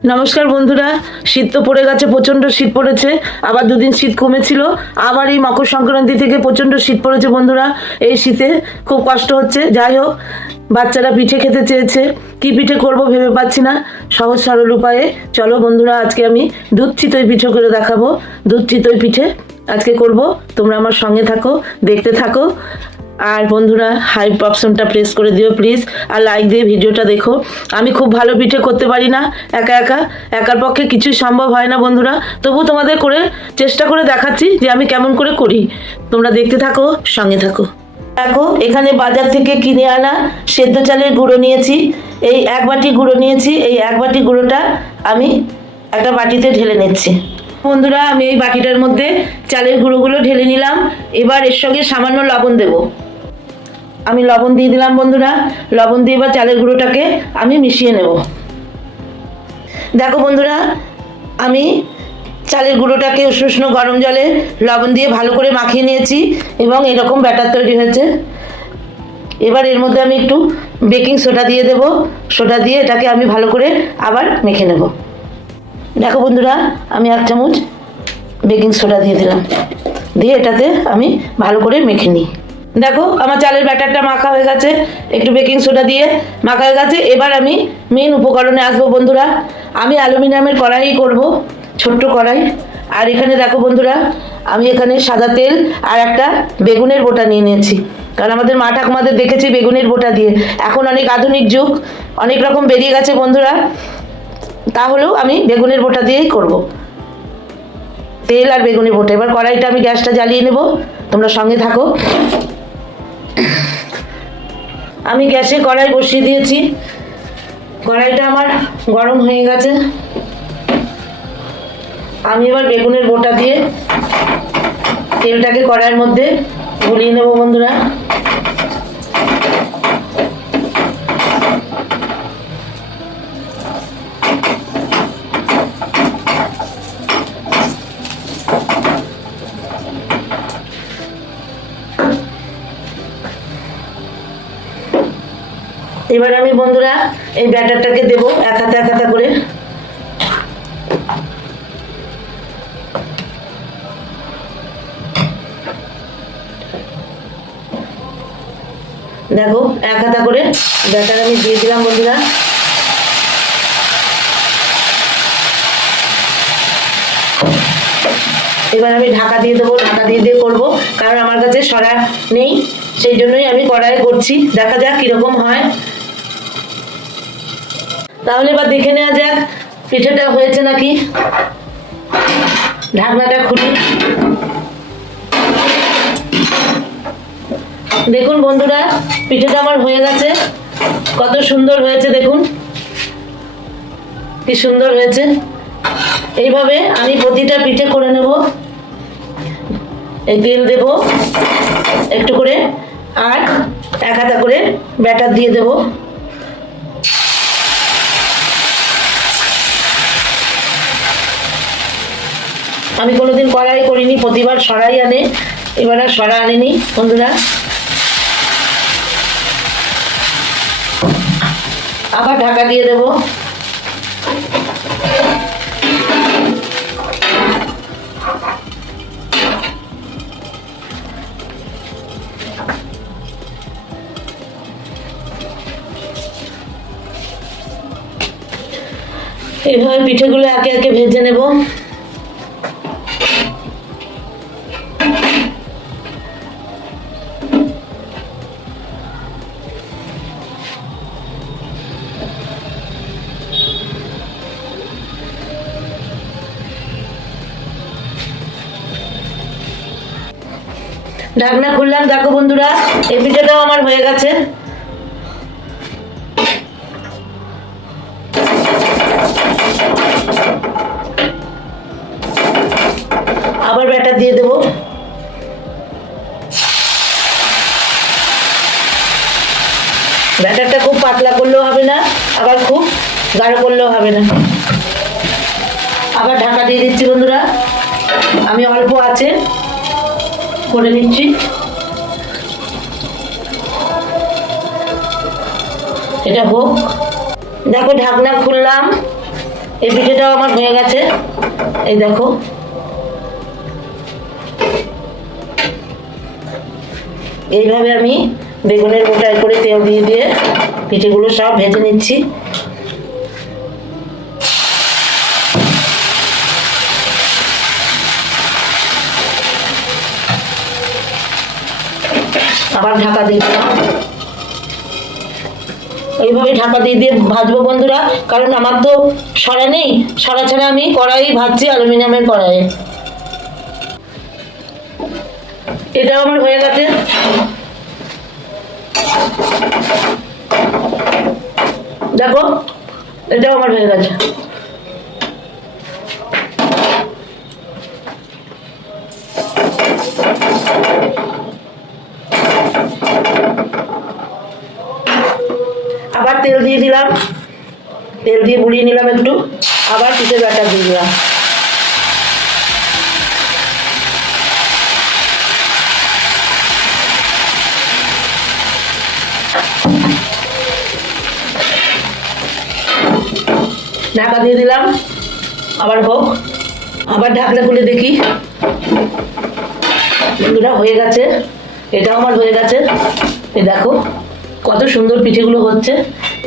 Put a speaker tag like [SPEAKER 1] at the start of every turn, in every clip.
[SPEAKER 1] নমস্কার বন্ধুরা, শীত তো পড়ে গেছে, প্রচণ্ড শীত পড়েছে, আবার দুদিন শীত কমেছিল, আবার এই মকর সংক্রান্তি থেকে প্রচণ্ড শীত পড়েছে বন্ধুরা, এই শীতে খুব কষ্ট হচ্ছে, যাই হোক, বাচ্চারা পিঠে খেতে চেয়েছে, কি পিঠে করব ভেবে পাচ্ছি না, সহজ সরল উপায়ে, চলো বন্ধুরা, আজকে আমি দুধ চিতই পিঠে করে দেখাবো, দুধ চিতই পিঠে আজকে করব, তোমরা আমার সঙ্গে থাকো, দেখতে থাকো আর বন্ধুরা হাই অপশনটা প্রেস করে দিও প্লিজ আর লাইক দিয়ে ভিডিওটা দেখো। আমি খুব ভালো পিঠে করতে পারি না, একা একা। একার পক্ষে কিছুই সম্ভব হয় না বন্ধুরা। তবু তোমাদের করে চেষ্টা করে দেখাচ্ছি যে আমি কেমন করে করি। তোমরা দেখতে থাকো, সঙ্গে থাকো। দেখো, এখানে বাজার থেকে কিনে আনা সেদ্ধ চালের গুঁড়ো নিয়েছি। এই এক বাটি গুঁড়ো নিয়েছি, এই এক বাটি গুঁড়োটা আমি একটা বাটিতে ঢেলে নিচ্ছি। বন্ধুরা, আমি এই বাটিটার মধ্যে চালের গুঁড়োগুলো ঢেলে নিলাম। এবার এর সঙ্গে সামান্য লবণ দেবো। আমি লবণ দিয়ে দিলাম বন্ধুরা। লবণ দিয়ে এবার চালের গুঁড়োটাকে আমি মিশিয়ে নেব। দেখো বন্ধুরা, আমি চালের গুঁড়োটাকে উষ্ণ উষ্ণ গরম জলে লবণ দিয়ে ভালো করে মাখিয়ে নিয়েছি এবং এরকম ব্যাটার তৈরি হয়েছে। এবার এর মধ্যে আমি একটু বেকিং সোডা দিয়ে দেব। সোডা দিয়ে এটাকে আমি ভালো করে আবার মেখে নেব। দেখো বন্ধুরা, আমি এক চামচ বেকিং সোডা দিয়ে দিলাম। দিয়ে এটাতে আমি ভালো করে মেখে নিই। দেখো, আমার চালের ব্যাটারটা মাখা হয়ে গেছে। একটু বেকিং সোডা দিয়ে মাখা হয়ে গেছে। এবার আমি মেন উপকরণে আসব বন্ধুরা। আমি অ্যালুমিনিয়ামের কড়াই করব, ছোট্ট কড়াই। আর এখানে দেখো বন্ধুরা, আমি এখানে সাদা তেল আর একটা বেগুনের বোটা নিয়ে নিয়েছি। কারণ আমাদের মা ঠাকুমাদের দেখেছি বেগুনের বোটা দিয়ে। এখন অনেক আধুনিক যুগ, অনেক রকম বেরিয়ে গেছে বন্ধুরা। তাহলেও আমি বেগুনের বোটা দিয়েই করব। তেল আর বেগুনের বোটা। এবার কড়াইটা আমি গ্যাসটা জ্বালিয়ে নেব। তোমরা সঙ্গে থাকো। আমি গ্যাসে কড়াই বসিয়ে দিয়েছি। কড়াইটা আমার গরম হয়ে গেছে। আমি এবার বেগুনের বোটা দিয়ে তেলটাকে কড়াইয়ের মধ্যে গুলিয়ে নেব বন্ধুরা। এবার আমি বন্ধুরা এই ব্যাটারটাকে দেব এক হাতে এক হাতে করে। দেখো, এক হাতা করে ব্যাটার আমি দিয়ে দিলাম বন্ধুরা। এবার আমি ঢাকা দিয়ে দেবো, ঢাকা দিয়ে দিয়ে করব, কারণ আমার কাছে সরা নেই, সেই জন্যই আমি কড়াই করছি। দেখা যাক কীরকম হয়। তাহলে এবার দেখে নেওয়া যাক, পিঠেটা হয়েছে নাকি? ঢাকনাটা খুলি। দেখুন বন্ধুরা, পিঠেটা আমার হয়ে গেছে। কত সুন্দর হয়েছে, দেখুন। কি সুন্দর হয়েছে। এইভাবে আমি প্রতিটা পিঠে করে নেব। এই তেল দেব একটু করে, আর এক হাতা করে ব্যাটার দিয়ে দেব। আমি কোনোদিন কড়াই করিনি, প্রতিবার সরাই আনে, এবার আর সরা আনেনি, বন্ধুরা। আবার ঢাকা দিয়ে দেবো। এইভাবে পিঠেগুলো একে একে ভেজে নেব। ঢাকনা খুললাম, দেখো বন্ধুরা, এই পিঠেটাও আমার হয়ে গেছে। আবার ব্যাটার দিয়ে দেবো। ব্যাটারটা খুব পাতলা করলেও হবে না, আবার খুব গাঢ় করলেও হবে না। আবার ঢাকা দিয়ে দিচ্ছি বন্ধুরা। আমি অল্প আছে। করে নিচ্ছি। এটা হোক। দেখো, ঢাকনা খুললাম। এই পিঠেটাও আমার হয়ে গেছে। এই দেখো। এইভাবে আমি বেগুনের গোটায় করে তেল দিয়ে দিয়ে পিঠেগুলো সব ভেজে নিচ্ছি। আবার ঢাকা দিয়ে দিলাম। এইভাবে ঢাকা দিয়ে দিয়ে ভাজবো বন্ধুরা, কারণ আমার তো সরা নেই। সরা ছাড়া আমি কড়াই ভাজছি অ্যালুমিনিয়ামের কড়াইয়ে। এটাও আমার হয়ে গেছে। দেখো, এটাও আমার হয়ে গেছে আবার তেল দিয়ে দিলাম, তেল দিয়ে বুলিয়ে নিলাম একটু, আবার পিঠের ব্যাটার দিয়ে দিলাম। ঢাকা দিয়ে দিলাম, আবার হোক, আবার ঢাকলে খুলে দেখি। বন্ধুরা, হয়ে গেছে, এটাও আমার হয়ে গেছে। এই দেখো, কত সুন্দর পিঠেগুলো হচ্ছে।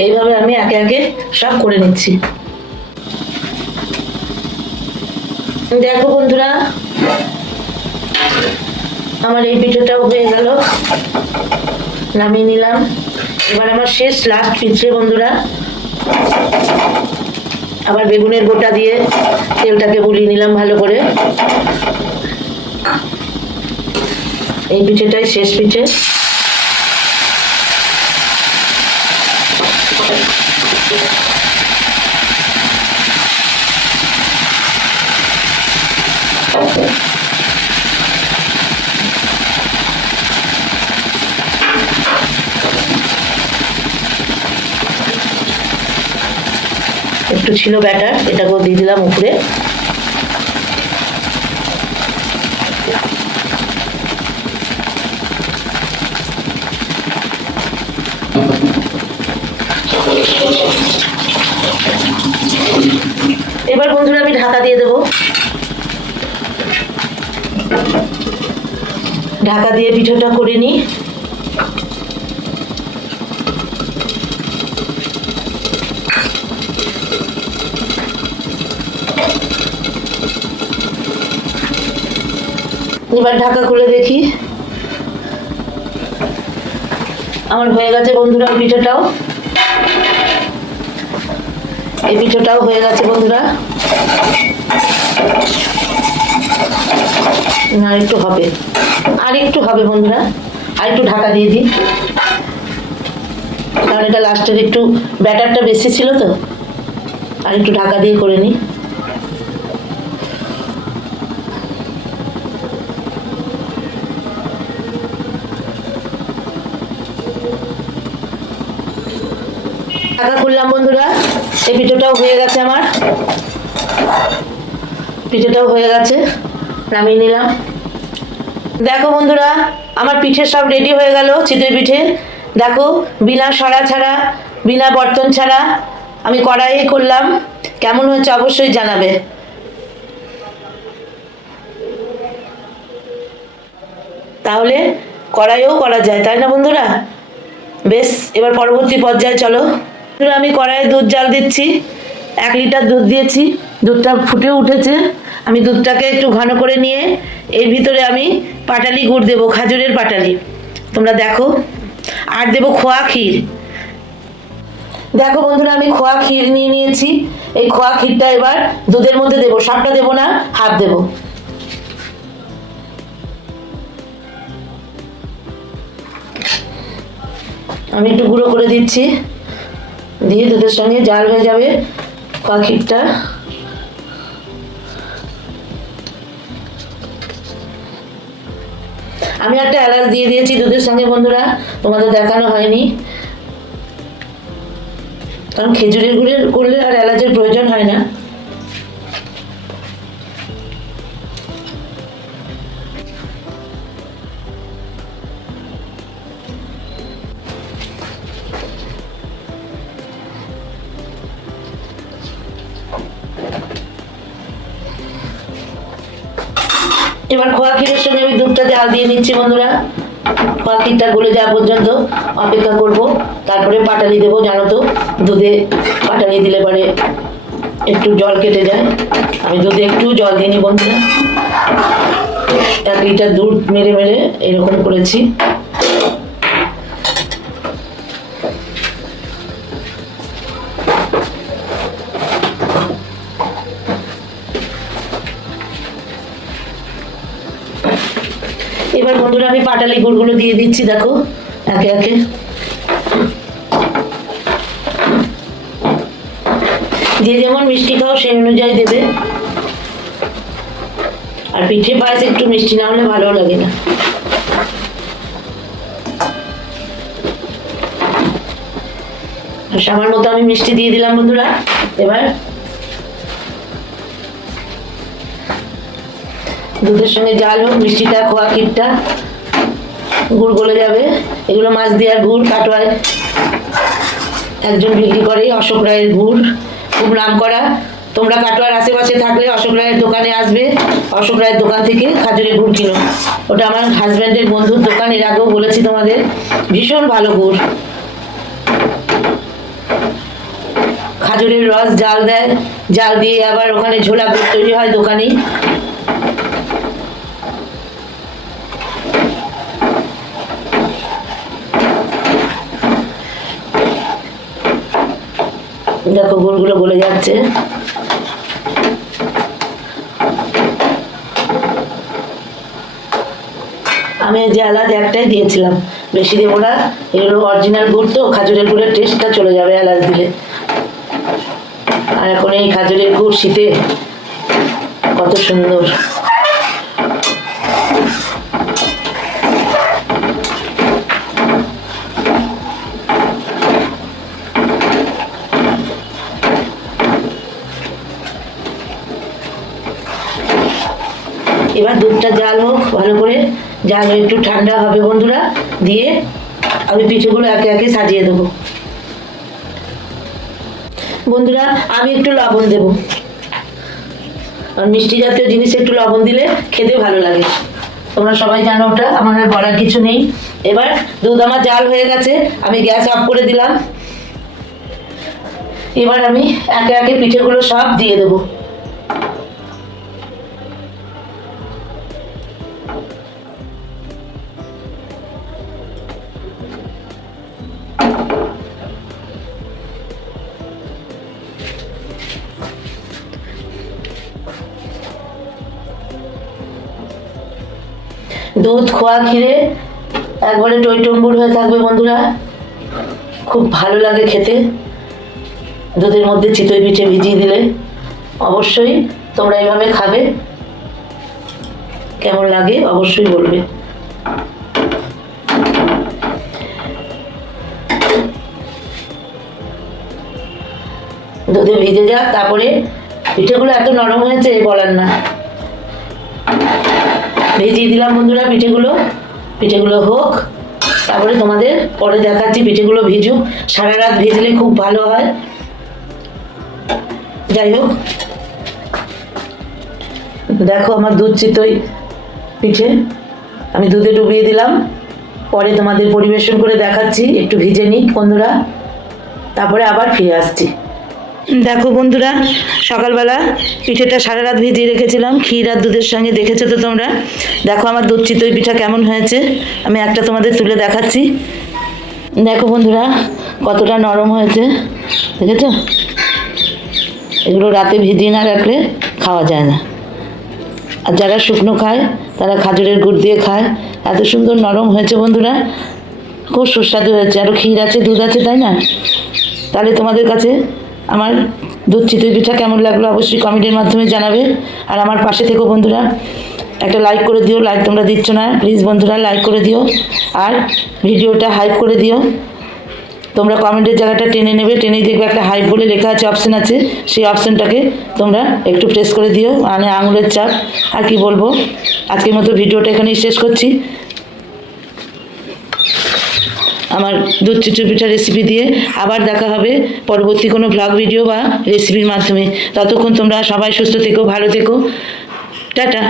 [SPEAKER 1] এইভাবে আমি একে একে সব করে নিচ্ছি। দেখো বন্ধুরা, আমার এই পিঠেটাও হয়ে গেল। নামিয়ে নিলাম। এবার আমার শেষ লাস্ট পিঠে বন্ধুরা, আবার বেগুনের গোটা দিয়ে তেলটাকে বুলিয়ে নিলাম ভালো করে। এই পিঠেটাই শেষ পিঠে একটু ছিল ব্যাটার এটাকেও দিয়ে দিলাম উপরে এবার বন্ধুরা, আমি ঢাকা দিয়ে দেবো। ঢাকা দিয়ে পিঠোটা করে নিই। এবার ঢাকা খুলে দেখি। আমার হয়ে গেছে বন্ধুরা পিঠোটাও। এই পিঠোটাও হয়ে গেছে বন্ধুরা। আর একটু হবে। আর একটু হবে বন্ধুরা। আর একটু ঢাকা দিয়ে দিই। কারণ এটা লাস্টের একটু ব্যাটারটা বেশি ছিল তো। আর একটু ঢাকা দিয়ে করে নিই। ঢাকা খুললাম বন্ধুরা। এই পিঠোটাও হয়ে গেছে আমার। পিঠেটাও হয়ে গেছে, নামিয়ে নিলাম। দেখো বন্ধুরা, আমার পিঠে সব রেডি হয়ে গেল চিতই পিঠে। দেখো, বিনা সরা ছাড়া, বিনা বর্তন ছাড়া আমি কড়াইয়ে করলাম। কেমন হয়েছে অবশ্যই জানাবে। তাহলে কড়াইও করা যায়, তাই না বন্ধুরা? বেশ, এবার পরবর্তী পর্যায়ে চলো। আমি কড়াইয়ে দুধ জাল দিচ্ছি, এক লিটার দুধ দিয়েছি। দুধটা ফুটে উঠেছে। আমি দুধটাকে একটু ঘন করে নিয়ে, এর ভিতরে আমি পাটালি গুড় দেবো, খাজুরের পাটালি। তোমরা দেখো। আর দেবো খোয়া ক্ষীর। দেখো বন্ধুরা, আমি খোয়া ক্ষীর নিয়ে নিয়েছি। এই খোয়া ক্ষীরটা এবার দুধের মধ্যে দেবো। সবটা দেবো না, হাফ দেবো। আমি একটু গুঁড়ো করে দিচ্ছি। দিয়ে দুধের সঙ্গে জাল হয়ে যাবে পাখিরটা আমি একটা এলাচ দিয়ে দিয়েছি দুধের সঙ্গে, বন্ধুরা। তোমাদের দেখানো হয়নি। কারণ খেজুরের গুড়ের করলে আর এলাচের প্রয়োজন হয় না। এবার খোয়া ক্ষীরের সঙ্গে আমি দুধটা জাল দিয়ে নিচ্ছি, বন্ধুরা। খোয়া ক্ষীরটা গলে যাওয়া পর্যন্ত অপেক্ষা করব। তারপরে পাটালি দেবো, জানো তো, দুধে পাটালি দিলে পরে একটু জল কেটে যায়। আমি দুধে একটু জল দিইনি বন্ধুরা। এক লিটার দুধ মেরে মেরে এরকম করেছি। বন্ধুরা, আমি পাটালি গুড়গুলো দিয়ে দিচ্ছি, দেখো, একে একে। যে যেমন মিষ্টি খাও, সেই অনুযায়ী দেবে। আর পিঠে পায়েস একটু মিষ্টি, না হলে ভালো লাগে না। সামার মতো আমি মিষ্টি দিয়ে দিলাম, বন্ধুরা। এবার দুধের সঙ্গে জাল হোক মিষ্টিটা খোয়া ক্ষীরটা গুড় গলে যাবে। এগুলো মাছ দেওয়ার গুড়, কাটোয়ায় একজন বিক্রি করে, অশোক রায়ের গুড়, খুব নাম করা। তোমরা কাটোয়ার আশেপাশে থাকলে অশোক রায়ের দোকানে আসবে। অশোক রায়ের দোকান থেকে খাজুরের গুড় কিনো। ওটা আমার হাজব্যান্ডের বন্ধুর দোকান, এর আগেও বলেছি তোমাদের। ভীষণ ভালো গুড়। খাজুরের রস জাল দেয়। জাল দিয়ে আবার ওখানে ঝোলা গুড় তৈরি হয় দোকানেই। দেখো গুড়গুলো গলে যাচ্ছে। আমি যে এলাচ একটাই দিয়েছিলাম। বেশি দেবো না। এগুলো অরিজিনাল গুড় তো, খাজুরের গুড়ের টেস্টটা চলে যাবে এলাচ দিলে। আর এখন এই খাজুরের গুড় শীতে কত সুন্দর। এবার দুধটা জাল হোক, ভালো করে জাল একটু ঠান্ডা হবে বন্ধুরা, দিয়ে আমি পিঠেগুলো একে একে সাজিয়ে দেবো। বন্ধুরা, আমি একটু লবণ দেব। মিষ্টি জাতীয় জিনিস একটু লবণ দিলে খেতে ভালো লাগে। তোমরা সবাই জানো ওটা, আমার আর বলার কিছু নেই। এবার দুধ আমার জাল হয়ে গেছে, আমি গ্যাস অফ করে দিলাম। এবার আমি একে একে পিঠেগুলো সব দিয়ে দেবো। দুধ খোয়া ক্ষীরে একবারে টইটম্বুর হয়ে থাকবে বন্ধুরা। খুব ভালো লাগে খেতে। দুধের মধ্যে চিতই পিঠে ভিজিয়ে দিলে অবশ্যই তোমরা এভাবে খাবে। কেমন লাগে অবশ্যই বলবে। দুধে ভিজে যাক, তারপরে পিঠেগুলো এত নরম হয়েছে, বলার না। ভেজিয়ে দিলাম বন্ধুরা পিঠেগুলো। পিঠেগুলো হোক, তারপরে তোমাদের পরে দেখাচ্ছি পিঠেগুলো ভিজুক। সারা রাত ভেজলে খুব ভালো হয়। যাই হোক, দেখো আমার দুধ চিতই পিঠে। আমি দুধে ডুবিয়ে দিলাম। পরে তোমাদের পরিবেশন করে দেখাচ্ছি, একটু ভিজে নিক বন্ধুরা। তারপরে আবার ফিরে আসছি। দেখো বন্ধুরা, সকালবেলা পিঠেটা সারা রাত ভিজিয়ে রেখেছিলাম, ক্ষীর আর দুধের সঙ্গে দেখেছ তো তোমরা? দেখো আমার দুধ চিতই পিঠা কেমন হয়েছে, আমি একটা তোমাদের তুলে দেখাচ্ছি। দেখো বন্ধুরা, কতটা নরম হয়েছে, দেখেছ? এগুলো রাতে ভিজিয়ে না রাখলে খাওয়া যায় না। আর যারা শুকনো খায়, তারা খাজুরের গুড় দিয়ে খায়। এত সুন্দর নরম হয়েছে বন্ধুরা, খুব সুস্বাদু হয়েছে। আরও ক্ষীর আছে, দুধ আছে, তাই না? তাহলে তোমাদের কাছে আমার দুধ চিতই পিঠা কেমন লাগল অবশ্যই কমেন্টের মাধ্যমে জানাবে। আর আমার পাশে থেকো বন্ধুরা, একটা লাইক করে দিও লাইক তোমরা দিচ্ছ না প্লিজ বন্ধুরা লাইক করে দিও। আর ভিডিওটা হাইপ করে দিও। তোমরা কমেন্টের জায়গাটা টেনে নেবে টেনে দেখবে একটা হাইপ বলে লেখা আছে অপশান আছে। সেই অপশানটাকে তোমরা একটু প্রেস করে দিও মানে আঙুলের চাপ। আর কি বলব, আজকের মতো ভিডিওটা এখানেই শেষ করছি। আমার দুধ চুচু পিঠা রেসিপি দিয়ে আবার দেখা হবে পরবর্তী কোনো ব্লগ ভিডিও বা রেসিপির মাধ্যমে। ততক্ষণ তোমরা সবাই সুস্থ থেকো, ভালো থেকো। টাটা।